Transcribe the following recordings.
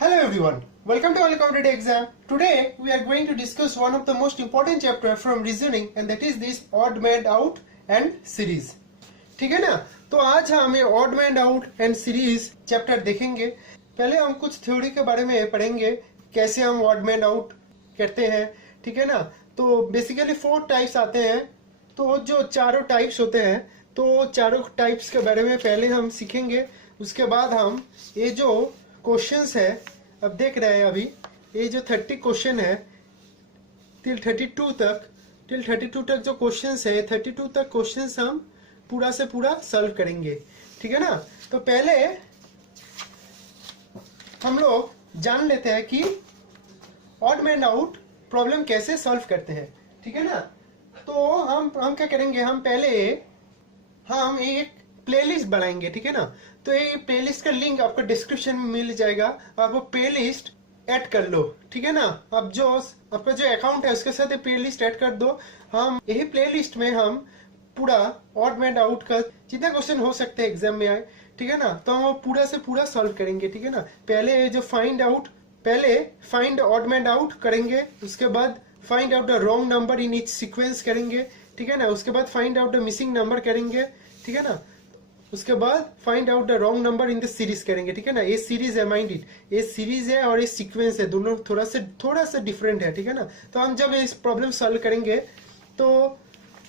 Hello everyone, welcome to our competitive exam. Today we are going to discuss one of the most important chapter from reasoning and that is this odd man out and series. ठीक है ना? तो आज हम odd man out and series chapter देखेंगे. पहले हम कुछ थ्योरी के बारे में पढ़ेंगे, कैसे हम odd man out करते हैं, ठीक है ना? तो बेसिकली 4 टाइप्स आते हैं. तो जो चारों टाइप्स होते हैं, तो चारों टाइप्स के बारे में पहले हम सीखेंगे. उसके बाद हम ये जो क्वेश्चंस है, अब देख रहे हैं अभी ये जो 30 क्वेश्चन है टिल 32 तक जो क्वेश्चंस है 32 तक क्वेश्चंस हम पूरा से पूरा सॉल्व करेंगे. ठीक है ना? तो पहले हम लोग जान लेते हैं कि ऑड मैन आउट प्रॉब्लम कैसे सॉल्व करते हैं. ठीक है ना? तो हम क्या करेंगे, हम पहले हम एक प्लेलिस्ट बनाएंगे. ठीक है ना? तो ये प्लेलिस्ट का लिंक आपको डिस्क्रिप्शन में मिल जाएगा. आप वो प्लेलिस्ट ऐड कर लो. ठीक है ना? अब जो आपका जो अकाउंट है उसके साथ प्लेलिस्ट ऐड कर दो. हम यही प्लेलिस्ट में हम पूरा ऑड मैन आउट का जितना क्वेश्चन हो सकते हैं एग्जाम में आए, ठीक है ना, तो हम पूरा से पूरा सॉल्व करेंगे. ठीक है ना? पहले जो फाइंड ऑड मैन आउट करेंगे, उसके बाद find out the wrong number in each sequence करेंगे. ठीक है ना? उसके बाद find out the missing number करेंगे. ठीक है ना? उसके बाद find out the wrong number in the series करेंगे. ठीक है ना? ये सीरीज है, माइंड इट, ये सीरीज है और ये सीक्वेंस है, दोनों थोड़ा सा डिफरेंट है. ठीक है ना? तो हम जब इस प्रॉब्लम सॉल्व करेंगे तो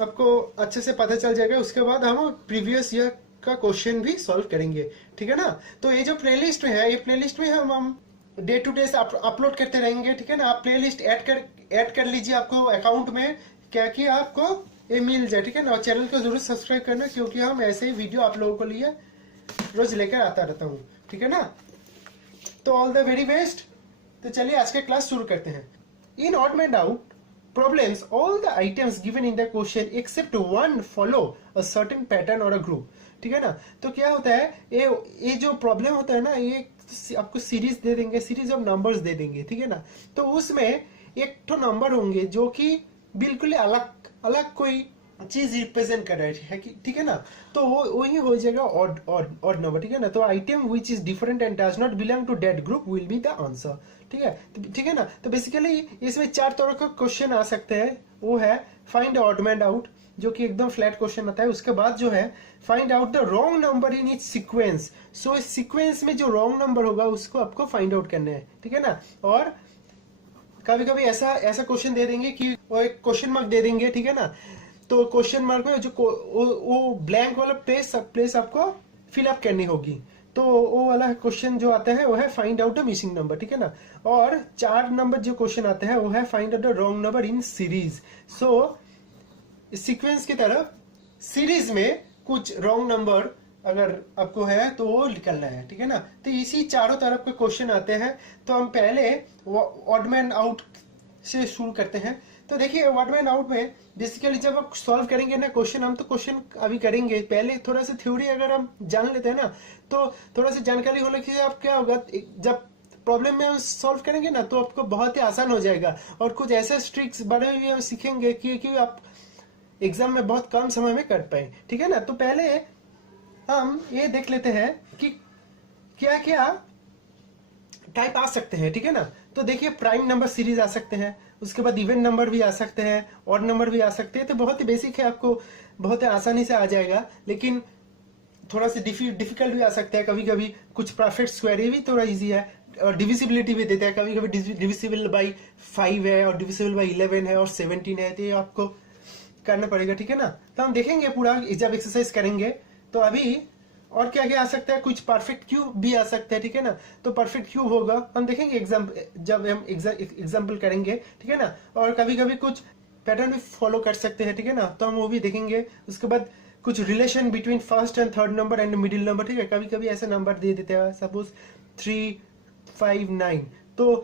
आपको अच्छे से पता चल जाएगा. उसके बाद हम प्रीवियस ईयर का क्वेश्चन भी सॉल्व करेंगे. ठीक है ना? तो ये जो प्लेलिस्ट में है, ये प्लेलिस्ट में हम डे टू डे अपलोड करते रहेंगे. ठीक है ना? आप प्लेलिस्ट ऐड कर लीजिए आपको अकाउंट में, क्या कि आपको ये मिल जाए. ठीक है ना? और चैनल को जरूर सब्सक्राइब करना, क्योंकि हम ऐसे ही वीडियो आप लोगों के लिए रोज लेकर आता रहता हूँ. ठीक है ना? तो ऑल द वेरी बेस्ट. तो चलिए आज के क्लास शुरू करते हैं. In odd man out problems all the items given in the question except one follow a certain pattern और अ ग्रुप. ठीक है ना? तो क्या होता है, ये जो प्रॉब्लम होता है ना, ये आपको सीरीज दे देंगे, सीरीज ऑफ नंबर्स दे देंगे. ठीक है ना? तो उसमें एक तो नंबर होंगे जो कि बिल्कुल अलग कोई चीज रिप्रेजेंट कर रहे है. ठीक है ना? तो वही हो जाएगा ऑड नंबर. ठीक है ना? तो item which is different and does not belong to that group will be the answer. ठीक है? ठीक है ना? तो बेसिकली इसमें 4 तरह का क्वेश्चन आ सकते हैं. वो है फाइंड ऑड मैन आउट, जो कि एकदम फ्लैट क्वेश्चन आता है. उसके बाद जो है find out the wrong number in each sequence. So इस सीक्वेंस में जो रॉन्ग नंबर होगा उसको आपको फाइंड आउट करना है. ठीक है ना? और कभी कभी ऐसा क्वेश्चन दे देंगे कि वो एक क्वेश्चन मार्क दे देंगे. ठीक है ना? तो क्वेश्चन मार्क में जो वो ब्लैंक वाला प्लेस आपको फिल अप करनी होगी. तो वो वाला क्वेश्चन जो आता है वो है find out the missing number. ठीक है ना? और 4 नंबर जो क्वेश्चन आते हैं वो है find out the wrong number in series. So sequence की तरफ सीरीज में कुछ रॉन्ग नंबर अगर आपको है तो वो निकलना है. ठीक है ना? तो इसी चारों तरफ के क्वेश्चन आते हैं. तो हम पहले ऑड मैन आउट से शुरू करते हैं. तो देखिए ऑड मैन आउट में बेसिकली जब आप सॉल्व करेंगे ना क्वेश्चन, हम तो क्वेश्चन अभी करेंगे, पहले थोड़ा सा थ्योरी अगर हम जान लेते हैं ना, तो थोड़ा सा जानकारी होने के आप क्या होगा, जब प्रॉब्लम में हम सॉल्व करेंगे ना तो आपको बहुत ही आसान हो जाएगा. और कुछ ऐसे ट्रिक्स बारे में हम सीखेंगे कि आप एग्जाम में बहुत कम समय में कर पाए. ठीक है ना? तो पहले हम ये देख लेते हैं कि क्या क्या टाइप आ सकते हैं. ठीक है ना? तो देखिए प्राइम नंबर सीरीज आ सकते हैं, उसके बाद इवन नंबर भी आ सकते हैं, ऑड नंबर भी आ सकते हैं. तो बहुत ही बेसिक है, आपको बहुत ही आसानी से आ जाएगा, लेकिन थोड़ा सा डिफिकल्ट भी आ सकता है. कभी कभी कुछ परफेक्ट स्क्वायर, ये भी थोड़ा इजी है. और डिविजिबिलिटी भी देता है, कभी कभी डिविजिबल बाई 5 है और डिविजिबल बाई 11 है और 17 है. तो ये आपको करना पड़ेगा. ठीक है ना? तो हम देखेंगे पूरा जब एक्सरसाइज करेंगे. तो अभी और क्या क्या आ सकता है, कुछ परफेक्ट क्यूब भी आ सकता है. ठीक है ना? तो परफेक्ट क्यूब होगा, हम देखेंगे जब हम एग्जाम्पल करेंगे. ठीक है ना? और कभी कभी कुछ पैटर्न भी फॉलो कर सकते हैं. ठीक है ना? तो हम वो भी देखेंगे. उसके बाद कुछ relation between first and third number and middle number. ठीक है? कभी कभी ऐसे नंबर दे देते हैं, सपोज 3, 5, 9. तो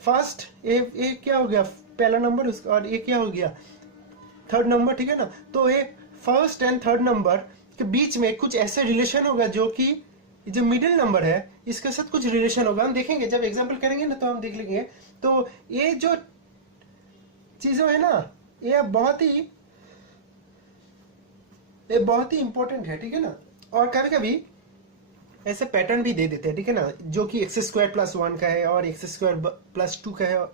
फर्स्ट ए क्या हो गया, पहला नंबर, और ये क्या हो गया, थर्ड नंबर. ठीक है ना? तो ये फर्स्ट एंड थर्ड नंबर के बीच में कुछ ऐसे रिलेशन होगा जो कि जो मिडिल नंबर है इसके साथ कुछ रिलेशन होगा. हम देखेंगे जब एग्जांपल करेंगे ना, तो हम देख लेंगे. तो ये जो चीजें है ना, ये बहुत ही इंपॉर्टेंट है. ठीक है ना? और कभी कभी ऐसे पैटर्न भी दे देते हैं, ठीक है ना, जो कि एक्स स्क्वायर प्लस 1 का है और एक्स स्क्वायर प्लस 2 का है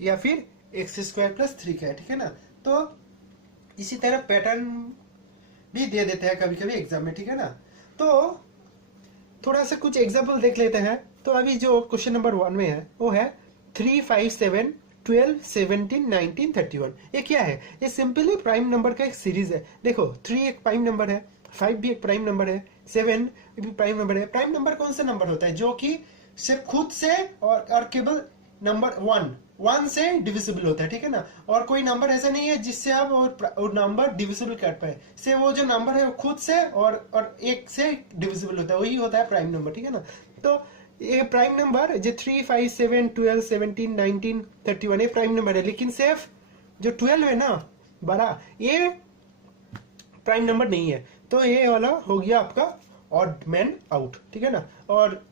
या फिर एक्स स्क्वायर प्लस 3 का है, ठीक है ना। तो इसी तरह पैटर्न भी दे देते हैं कभी कभी एग्जाम में, ठीक है ना। तो थोड़ा सा कुछ एग्जाम्पल देख लेते हैं। तो अभी जो क्वेश्चन नंबर 1 में है वो है 3, 5, 7, 12, 17, 19, 31। ये क्या है? ये सिंपली प्राइम नंबर का एक सीरीज है। देखो 3 एक प्राइम नंबर है, 5 भी एक प्राइम नंबर है, 7 भी प्राइम नंबर है। प्राइम नंबर कौन सा नंबर होता है? जो कि सिर्फ खुद से और केवल नंबर 1 से डिविजिबल होता है, ठीक है ना। और कोई नंबर ऐसा नहीं है जिससे आप और नंबर डिविजिबल कर पाए। से वो जो नंबर है वो खुद से और एक से डिविजिबल होता है, वही होता है प्राइम नंबर, ठीक है ना। तो ये प्राइम नंबर जो 3, 5, 7, 12, 17, 19, 31 ये प्राइम नंबर है। लेकिन सिर्फ जो 12 है ना, 12, ये प्राइम नंबर नहीं है। तो ये वाला हो गया आपका ऑड मैन आउट, ठीक है ना। और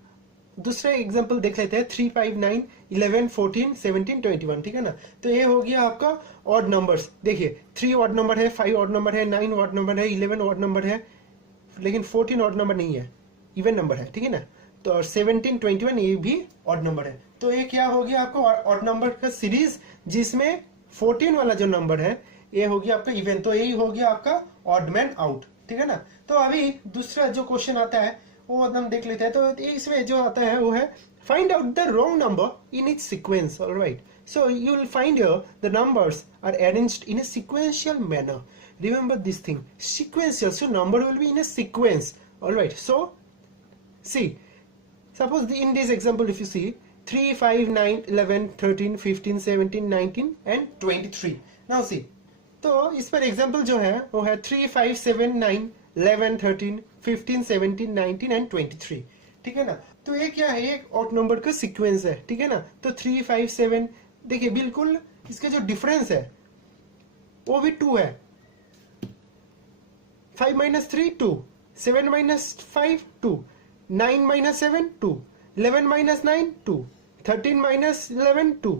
दूसरा एग्जांपल देख लेते हैं 3, 5, 9, 11, 14, 17, 21, ठीक है ना। तो ये हो गया आपका ऑड नंबर्स। देखिए 3 ऑड नंबर है, 5 ऑड नंबर है, 9 ऑड नंबर है, 11 ऑड नंबर है, लेकिन 14 ऑड नंबर नहीं है, इवन नंबर है, ठीक है ना। तो और 17, 21 ये भी ऑड नंबर है। तो ये क्या हो गया आपको ऑड नंबर का सीरीज, जिसमें 14 वाला जो नंबर है ये हो गया आपका इवन। तो यही हो गया आपका ऑड मैन आउट, ठीक है ना। तो अभी दूसरा जो क्वेश्चन आता है वो हम देख लेते हैं। तो इसमें जो आता है वो है find out the wrong number in its sequence. Alright, so you will find here the numbers are arranged in a sequential manner. Remember this thing, sequential, so number will be in a sequence. Alright, so see, suppose in this example if you see 3, 5, 9, 11, 13, 15, 17, 19 and 23. Now see, तो इस पर example जो है वो है 3, 5, 7, 9, 11, 13, 15, 17, 19 and 23, ठीक है ना। तो ये क्या है? एक ऑड नंबर का सीक्वेंस है, ठीक है ना। तो 3, 5, 7 देखिए बिल्कुल इसका जो डिफरेंस है वो भी 2 है। 5 - 3 2, 7 - 5 2, 9 - 7 2, 11 - 9 2, 13 - 11 2,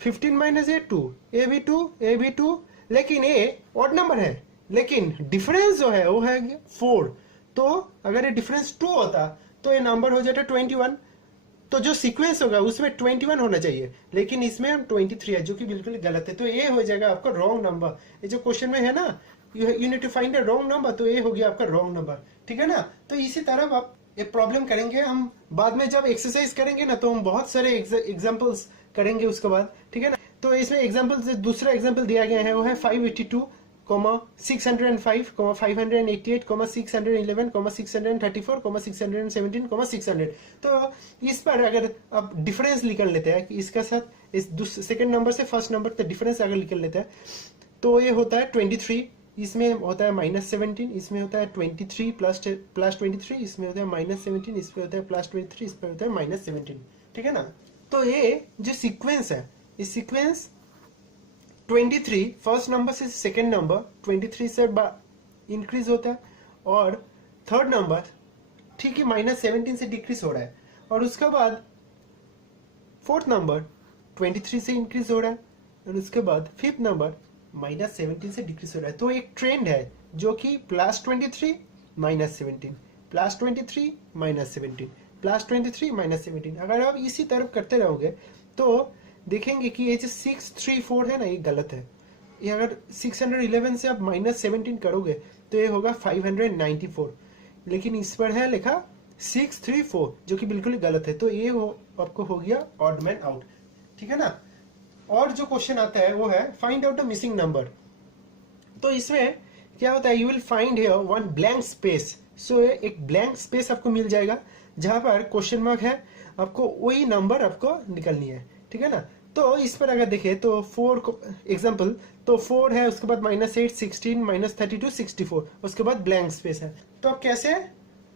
15 - 8 2, ए भी 2, ए भी 2। लेकिन ये ऑड नंबर है, लेकिन डिफरेंस जो है वो है 4। तो अगर ये डिफरेंस 2 होता तो ये नंबर हो जाता 21। तो जो सीक्वेंस होगा उसमें 21 होना चाहिए, लेकिन इसमें 23 है, जो कि बिल्कुल गलत है। तो ये हो जाएगा आपका रॉन्ग नंबर। ये जो क्वेश्चन में है ना, you need to find a wrong number, तो ये हो गया आपका रॉन्ग नंबर, ठीक है ना। तो इसी तरह आप ये प्रॉब्लम करेंगे हम बाद में, जब एक्सरसाइज करेंगे ना तो हम बहुत सारे एग्जाम्पल्स करेंगे उसके बाद, ठीक है ना। तो इसमें एग्जाम्पल दूसरा एग्जाम्पल दिया गया है वो है 582, 605, 588, 611, 634, 617, 600। तो इस पर अगर आप डिफरेंस निकल लेते हैं कि इसका साथ इस सेकंड नंबर से फर्स्ट नंबर तक डिफरेंस अगर निकल लेते हैं तो ये होता है 23, इसमें होता है -17, इसमें होता है 23 प्लस 23, इसमें होता है -17, इसमें होता है +23, इसमें होता है -17, ठीक है ना। तो ये जो सीक्वेंस है, इस सीक्वेंस 23 फर्स्ट नंबर से सेकेंड नंबर 23 से इंक्रीज होता है, और थर्ड नंबर ठीक है -17 से डिक्रीज हो रहा है, और उसके बाद फोर्थ नंबर 23 से इंक्रीज हो रहा है, और उसके बाद फिफ्थ नंबर -17 से डिक्रीज हो रहा है। तो एक ट्रेंड है जो कि +23 -17, +23 -17, +23 -17। अगर आप इसी तरफ करते रहोगे तो देखेंगे कि ये जो 634 है ना, ये गलत है। ये अगर 611 से आप -17 करोगे तो ये होगा 594, लेकिन इस पर है लिखा 634, जो कि बिल्कुल गलत है। तो ये आपको हो गया ऑड मैन आउट, ठीक है ना। और जो क्वेश्चन आता है वो है find out a missing number. तो इसमें क्या होता है, you will find here one blank space. So एक ब्लैंक स्पेस आपको मिल जाएगा जहां पर क्वेश्चन मार्क है, आपको वही नंबर आपको निकलनी है, ठीक है ना। तो इस पर अगर देखें तो 4 एग्जाम्पल, तो 4 है, उसके बाद -8, 16, -32, 64, उसके बाद ब्लैंक स्पेस है। तो आप कैसे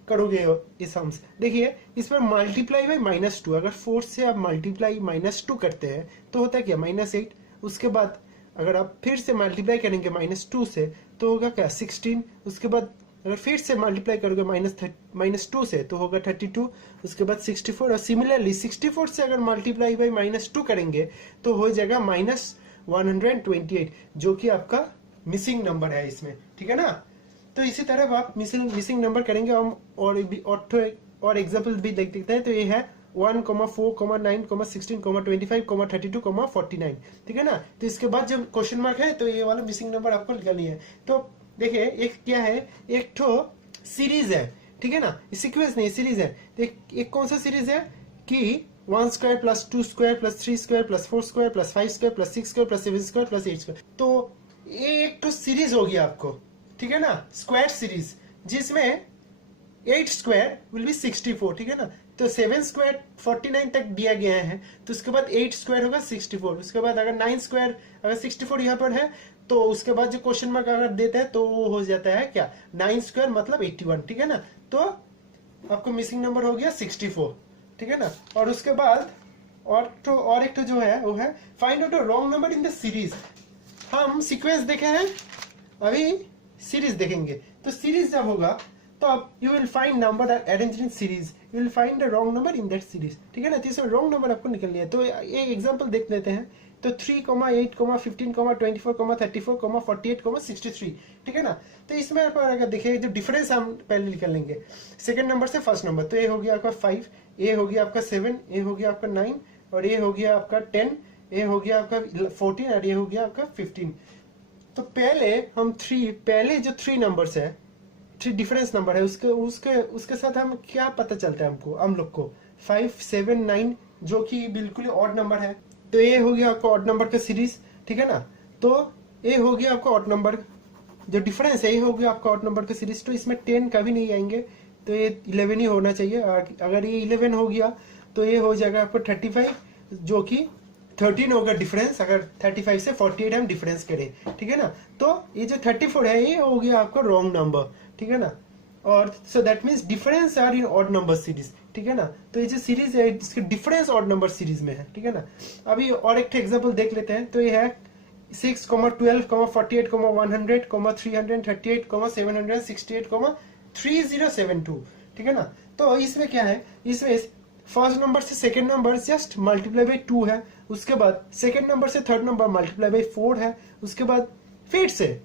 करोगे ये सम्स? देखिए इस पर मल्टीप्लाई बाई -2, अगर 4 से आप मल्टीप्लाई -2 करते हैं तो होता है क्या -8, उसके बाद अगर आप फिर से मल्टीप्लाई करेंगे -2 से तो होगा क्या 16, उसके बाद अगर फिर से मल्टीप्लाई करोगे -2 से तो होगा 32, उसके बाद 64, और सिमिलरली 64 से अगर मल्टीप्लाई बाई -2 करेंगे तो हो जाएगा -128, जो कि आपका मिसिंग नंबर है इसमें, ठीक है ना। तो इसी तरह आप मिसिंग नंबर करेंगे हम, और भी और एग्जाम्पल भी देख देखते हैं। तो ये है 1, 4, 9, 16, 25, 32, 49, ठीक है ना। तो इसके बाद जब क्वेश्चन मार्क है तो ये वाला मिसिंग नंबर आपको निकालनी है। तो देखिए एक क्या है, एक तो सीरीज है, ठीक है ना, सीक्वेंस नहीं सीरीज है। तो एक कौन सा सीरीज है कि 1 square plus 2 square plus 3 square plus 4 square plus 5 square plus 6 square plus 7 square plus 8 square. तो ये एक तो सीरीज होगी आपको, ठीक है ना, स्क्वायर सीरीज, जिसमें 8 स्क्वायर विल बी 64, ठीक है ना। तो 7 स्क्वायर 49 तक दिया गया है, तो उसके बाद 8 स्क्वायर होगा 64। उसके बाद अगर 9 स्क्वायर अगर 64 यहाँ पर है, तो उसके बाद जो क्वेश्चन मार्क अगर देते हैं तो वो हो जाता है क्या, 9 स्क्वायर मतलब 81, ठीक है ना। तो आपको मिसिंग नंबर हो गया 64, ठीक है ना। और उसके बाद और एक तो जो है वो है find out a wrong number in the series. हम सीक्वेंस देखे हैं, अभी सीरीज देखेंगे। तो सीरीज जब होगा तो अब you will find number arranged in series, you will find the wrong number in that series, ठीक है ना। तो इसमें रॉन्ग नंबर आपको निकलनी है। तो ये एग्जांपल देख लेते हैं। तो 3, 8, 15, 24, 34, 48, 63, ठीक है ना। तो इसमें अगर देखिए जो डिफरेंस हम पहले निकल लेंगे सेकंड नंबर से फर्स्ट नंबर। तो ये हो गया आपका 5, ये हो गया आपका 7, ये हो गया आपका 9, और ये हो गया आपका 10, ये हो गया आपका 14, और ये हो गया आपका 15। तो पहले हम पहले जो 3 नंबर्स है, 3 डिफरेंस नंबर है, उसके साथ हम क्या पता चलता है हमको, हम लोग को 5, 7, 9 जो कि बिल्कुल ऑड नंबर है। तो ये हो गया आपका ऑड नंबर का सीरीज, ठीक है ना। तो ये हो गया आपका ऑड नंबर, जो डिफरेंस है ये हो गया आपका ऑड नंबर का सीरीज। तो इसमें 10 कभी नहीं आएंगे, तो ये 11 ही होना चाहिए। अगर ये 11 हो गया तो ये हो जाएगा आपको 35, जो कि 13 होगा डिफरेंस, अगर 35 से 48 हम डिफरेंस करें, ठीक है ना। तो ये जो 34 है ये हो गया आपका रॉन्ग नंबर, ठीक है ना। और so that means difference are in odd number series, ठीक है ना। तो ये जो सीरीज है इसके डिफरेंस ऑड नंबर सीरीज में है, ठीक है ना। अभी और एक एग्जांपल देख लेते हैं। तो ये है 6, 12, 48, 100, 338, 768, 3072, ठीक है ना। तो इसमें क्या है, इसमें फर्स्ट नंबर से second number just multiply by 2 है, उसके बाद सेकंड नंबर से थर्ड नंबर मल्टीप्लाई बाई 4 है, उसके बाद फिर से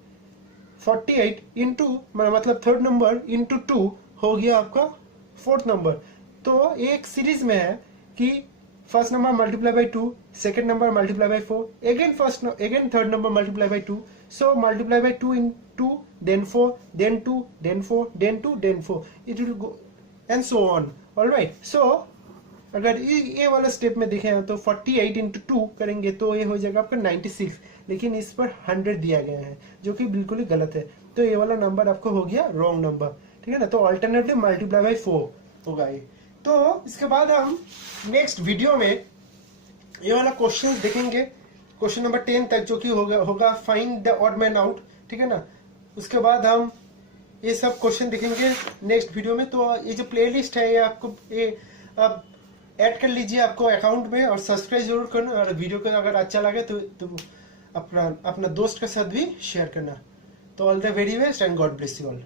48 इंटू मतलब थर्ड नंबर इंटू 2 हो गया आपका फोर्थ नंबर। तो एक सीरीज में है कि first number multiply by 2, second number multiply by 4, again third number multiply by 2, so multiply by 2 इन 2, then 4, then 2, then 4, then 2, then 4, it will go and so on. Alright, so अगर ये वाला step में देखें तो 48 इंटू 2 करेंगे तो ये हो जाएगा आपका 96, लेकिन इस पर 100 दिया गया है जो कि बिल्कुल ही गलत है। तो ये वाला नंबर आपको हो गया रॉन्ग नंबर, ठीक है ना। तो अल्टरनेटिव मल्टीप्लाई बाई 4 होगा ये। तो इसके बाद हम नेक्स्ट वीडियो में ये वाला क्वेश्चन देखेंगे, क्वेश्चन नंबर 10 तक, जो कि होगा find the odd man out, ठीक है ना। उसके बाद हम ये सब क्वेश्चन देखेंगे नेक्स्ट वीडियो में। तो ये जो प्लेलिस्ट है ये आपको ये आप ऐड कर लीजिए आपको अकाउंट में, और सब्सक्राइब जरूर करना, और वीडियो को अगर अच्छा लगे तो अपना दोस्त के साथ भी शेयर करना। तो all the very best and God bless you all.